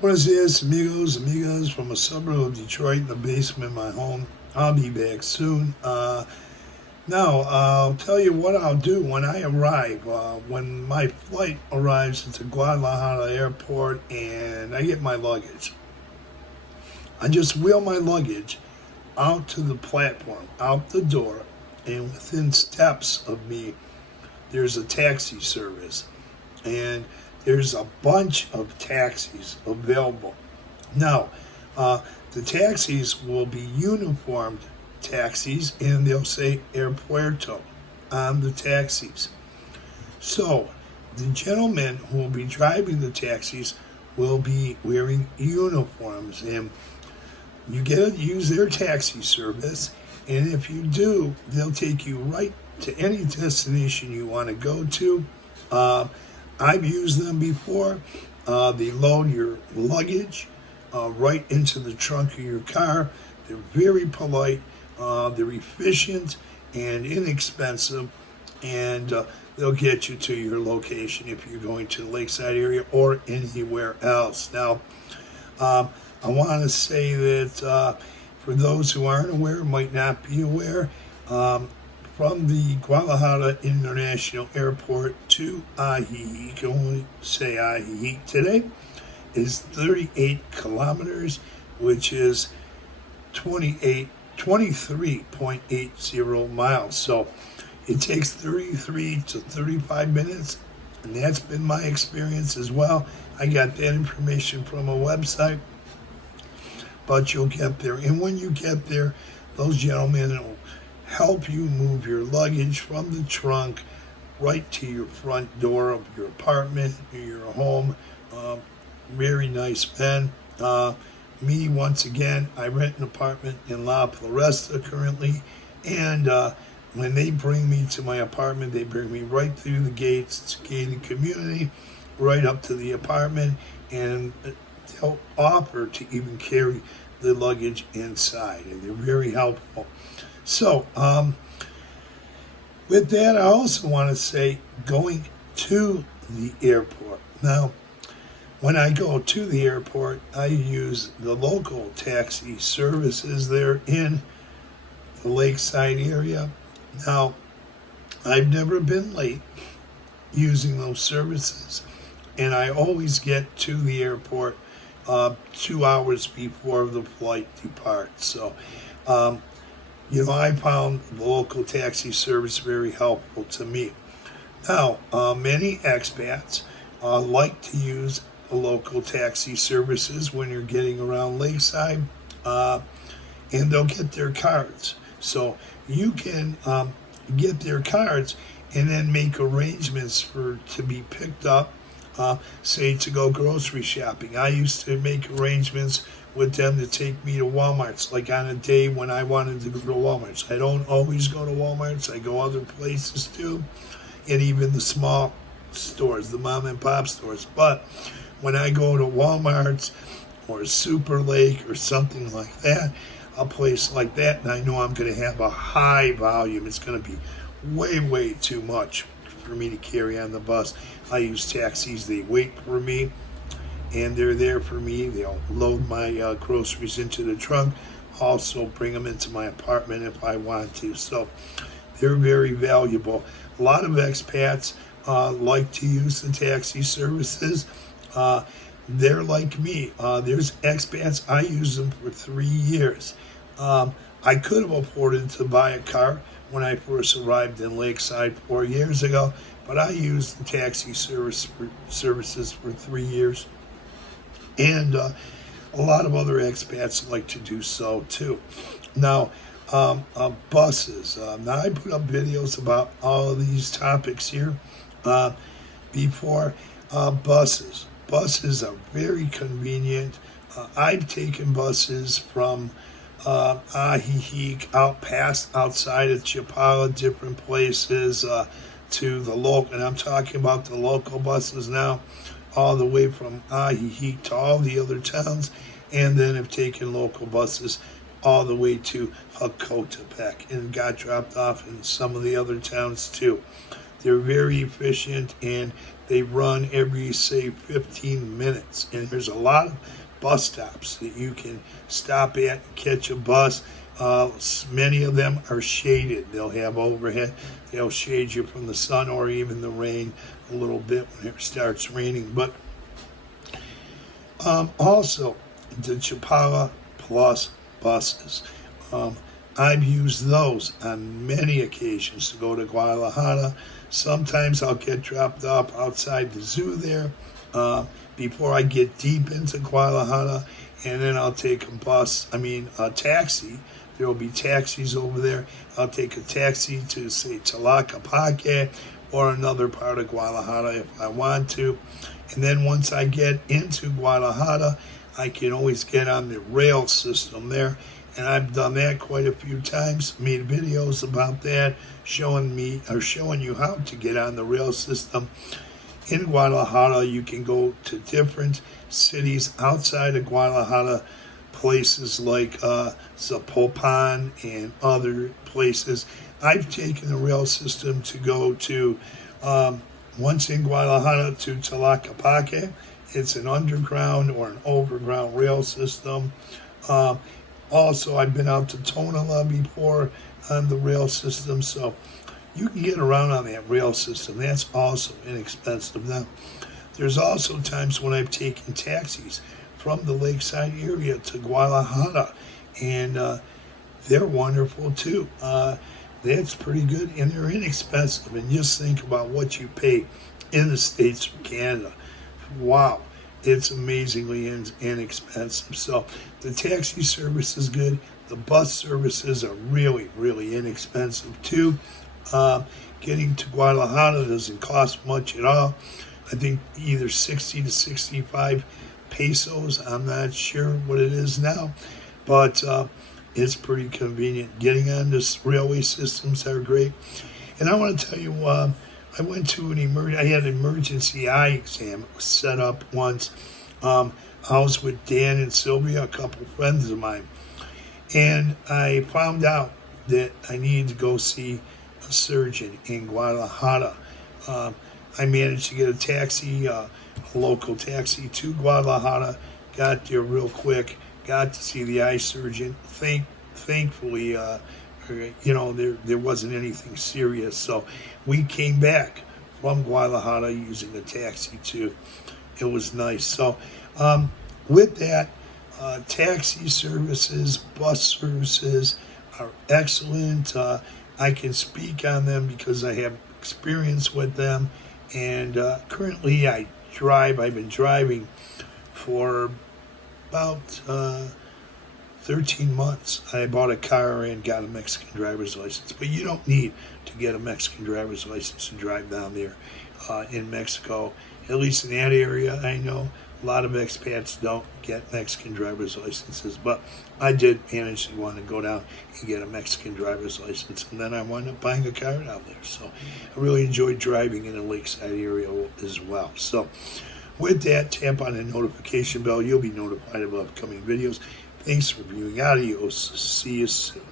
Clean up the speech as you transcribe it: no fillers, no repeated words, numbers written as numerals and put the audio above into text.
Buenos dias, amigos, amigas, from a suburb of Detroit in the basement of my home. I'll be back soon. Now, I'll tell you what I'll do when I arrive. When my flight arrives at the Guadalajara airport and I get my luggage, I just wheel my luggage out to the platform, out the door, and within steps of me, there's a taxi service. And there's a bunch of taxis available. Now, the taxis will be uniformed taxis, and they'll say Airpuerto on the taxis. So, the gentlemen who will be driving the taxis will be wearing uniforms, and you get to use their taxi service. And if you do, they'll take you right to any destination you want to go to. I've used them before. They load your luggage right into the trunk of your car. They're very polite. They're efficient and inexpensive, and they'll get you to your location if you're going to the Lakeside area or anywhere else. Now, I want to say that for those who aren't aware, might not be aware, from the Guadalajara International Airport to Ajijic, you can only say Ajijic today, is 38 kilometers, which is 23.80 miles. So it takes 33 to 35 minutes, and that's been my experience as well. I got that information from a website, but you'll get there. And when you get there, those gentlemen will help you move your luggage from the trunk right to your front door of your apartment or your home. Very nice men. Me, once again, I rent an apartment in La Floresta currently, and when they bring me to my apartment, they bring me right through the gates. It's a gated community, right up to the apartment, and they'll offer to even carry the luggage inside, and they're very helpful. So, with that, I also want to say going to the airport. Now, when I go to the airport, I use the local taxi services there in the Lakeside area. Now, I've never been late using those services, and I always get to the airport 2 hours before the flight departs. So, I found the local taxi service very helpful to me. Now, many expats like to use the local taxi services when you're getting around Lakeside, and they'll get their cards. So you can get their cards and then make arrangements to be picked up, say to go grocery shopping. I used to make arrangements with them to take me to Walmart's, like on a day when I wanted to go to Walmart's. I don't always go to Walmart's. I go other places too, and even the small stores, the mom and pop stores. But when I go to Walmart's or Super Lake or something like that, a place like that, and I know I'm going to have a high volume, it's going to be way, way too much for me to carry on the bus. I use taxis. They wait for me, and they're there for me. They'll load my groceries into the trunk, also bring them into my apartment if I want to. So they're very valuable. A lot of expats like to use the taxi services. They're like me. There's expats, I used them for 3 years. I could have afforded to buy a car when I first arrived in Lakeside 4 years ago, but I used the taxi services for 3 years. And a lot of other expats like to do so too. Now, buses. Now, I put up videos about all of these topics here before. Buses. Buses are very convenient. I've taken buses from Ajijic outside of Chapala, different places, to the local, and I'm talking about the local buses now, all the way from Ajijic to all the other towns, and then have taken local buses all the way to Jacotepec and got dropped off in some of the other towns too. They're very efficient, and they run every, say, 15 minutes. And there's a lot of bus stops that you can stop at and catch a bus. Many of them are shaded. They'll have overhead. They'll shade you from the sun or even the rain a little bit when it starts raining. But also, the Chapala Plus buses. I've used those on many occasions to go to Guadalajara. Sometimes I'll get dropped off outside the zoo there before I get deep into Guadalajara, and then I'll take a taxi. There will be taxis over there. I'll take a taxi to, say, Tlaquepaque or another part of Guadalajara if I want to. And then once I get into Guadalajara, I can always get on the rail system there. And I've done that quite a few times, made videos about that, showing you how to get on the rail system. In Guadalajara, you can go to different cities outside of Guadalajara, places like Zapopan and other places. I've taken the rail system to go to, once in Guadalajara, to Tlaquepaque. It's an underground or an overground rail system. Also, I've been out to Tonala before on the rail system, so you can get around on that rail system. That's also inexpensive. Now, there's also times when I've taken taxis from the Lakeside area to Guadalajara, and they're wonderful too. That's pretty good, and they're inexpensive. And just think about what you pay in the States from Canada. Wow. It's amazingly inexpensive. So the taxi service is good. The bus services are really, really inexpensive too. Getting to Guadalajara doesn't cost much at all. I think either 60 to 65 pesos. I'm not sure what it is now, but it's pretty convenient. Getting on this railway systems are great. And I want to tell you, I went to I had an emergency eye exam. It was set up once. I was with Dan and Sylvia, a couple friends of mine, and I found out that I needed to go see a surgeon in Guadalajara. I managed to get a taxi, a local taxi to Guadalajara, got there real quick, got to see the eye surgeon. Thankfully, there wasn't anything serious. So we came back from Guadalajara using a taxi too. It was nice. So with that, taxi services, bus services are excellent. I can speak on them because I have experience with them. And currently I've been driving for about 13 months. I bought a car and got a Mexican driver's license, but you don't need to get a Mexican driver's license to drive down there in Mexico. At least in that area, I know a lot of expats don't get Mexican driver's licenses, but I did manage to want to go down and get a Mexican driver's license, and then I wound up buying a car down there. So I really enjoyed driving in the Lakeside area as well. So with that, tap on the notification bell. You'll be notified of upcoming videos. Thanks for viewing. Adios. See you soon.